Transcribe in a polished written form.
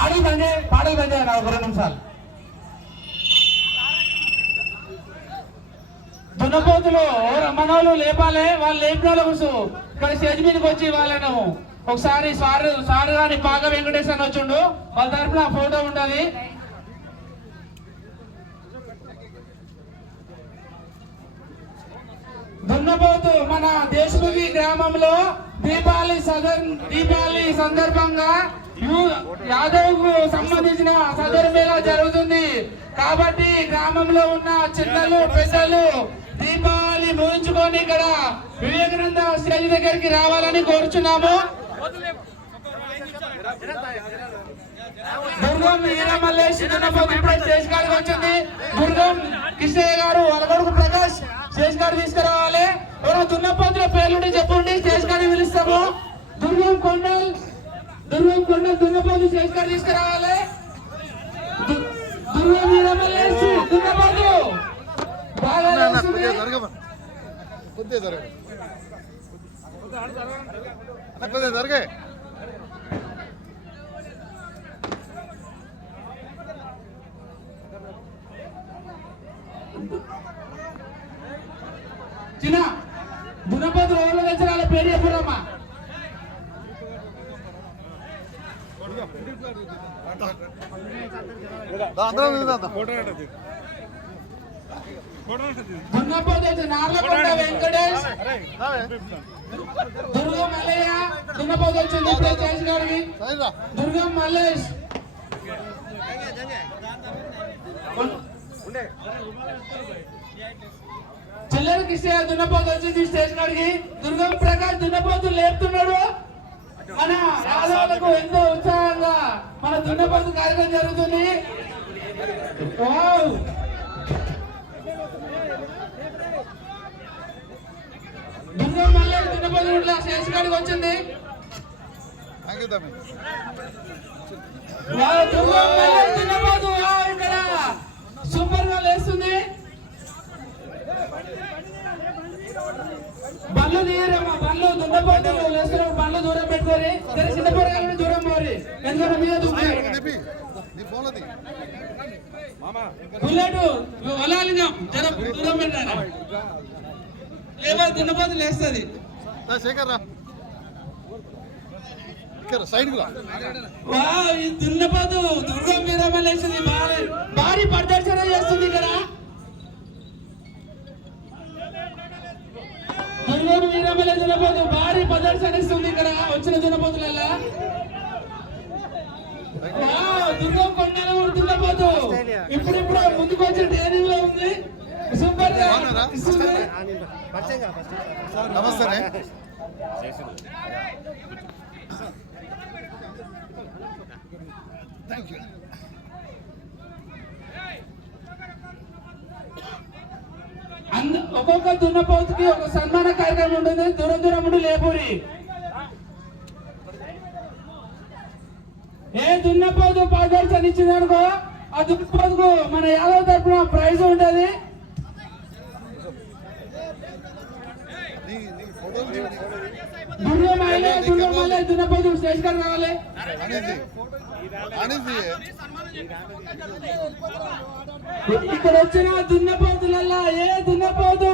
పాటలు బంద్ చేయాలి ఒక 2 నిమిషాలు. దున్నపోతులు మనోళ్ళు లేపాలి. వాళ్ళు లేపిన వాళ్ళకు ఇక్కడ స్టేజ్ మీదకి వచ్చి వాళ్ళను ఒకసారి సారు గాని పాక వెంకటేష్ అని వచ్చిండు. వాళ్ళ తరఫున ఫోటో ఉంటది. దున్నపోతు మన దేశముఖి గ్రామంలో దీపావళి సందర్భంగా యాదవ్ కు సంబంధించిన సదరు మేళా జరుగుతుంది. కాబట్టి గ్రామంలో ఉన్న చిన్నలు పెద్దలు దీపావళి ముగించుకొని ఇక్కడ వివేకానంద స్టేజ్ దగ్గరికి రావాలని కోరుచున్నాము. దుర్గం వీరమల్లేష్ దున్నపోతు ఇప్పుడే స్టేజ్ కాడికి వచ్చింది. దుర్గం కృష్ణయ్య గారు వాళ్ళ కొడుకు ప్రకాష్ స్టేజ్ కాడి తీసుకురావాలి. ఎవరో దున్నపోతుల పేర్లుంటే చెప్పండి, స్టేజ్ కాడి పిలుస్తాము. దుర్గం కొండల్ దున్నపోతు స్టేజ్ కాడి తీసుకురావాలి. దుర్గం వీరమల్లేష్ దున్నపోతు బాగా జరిగే చిన్న దున్నపోతు ఎవరు తెచ్చిన వాళ్ళ పేరు చెప్పురమ్మా. దున్నపోతు నార్లకొండ వెంకటేష్, దుర్గం మల్లయ్య దున్నపోతు వచ్చింది ఇప్పుడే స్టేజ్ కాడికి. దుర్గం మల్లేష్ చిల్లర కృష్ణ దున్నపోతు వచ్చింది స్టేజ్ కాడికి. దుర్గం ప్రకాష్ దున్నపోతు లేపుతున్నాడు. మన యాదవులకు ఎంతో ఉత్సాహంగా మన దున్నపోతు కార్యక్రమం జరుగుతుంది. దుర్గం మల్లె దున్నపోతు ఇట్లా స్టేజ్ కాడికి వచ్చింది. దుర్గం మల్లె దున్నపోతు ఇక్కడ సూపర్ గా లేస్తుంది. బండ్లు తీయరమ్మా, బండ్లు దున్నపోతులు లేస్తున్నారు. బండ్లు దూరం పెట్టుకోరి, చిన్న పొరగాలని దూరం పోరి, ఎందుకంటే మీద బుల్లెట్ వలాలిగా జర దూరం పెట్టారా లేవా దున్నపోతు లేస్తుంది. ఈ దున్నపోతు దుర్గం మీద లేస్తుంది. భారీ ప్రదర్శన చేస్తుంది ఇక్కడ. దుర్గం వీరమల్లి దున్నపోతు భారీ ప్రదర్శన ఇస్తుంది ఇక్కడ వచ్చిన దున్నపోతులల్లా. దుర్గం కొండల దున్నపోతు ఇప్పుడిప్పుడు ముందుకు వచ్చి ట్రైనింగ్ లో ఉంది. సూపర్ గా నమస్తే. ఒక్కొక్క దున్నపోతుకి ఒక సన్మాన కార్యక్రమం ఉంటుంది. దూరముడు లేపూరి. ఏ దున్నపోతు ప్రదర్శన ఇచ్చిందనుకో ఆ దున్నపోతుకు మన యాదవ్ తరఫున ప్రైజ్ ఉంటుంది. దున్నపోతు స్టేజ్ కాడ రావాలి. ఇక్కడ వచ్చిన దున్నపోతులల్లా ఏ దున్నపోతు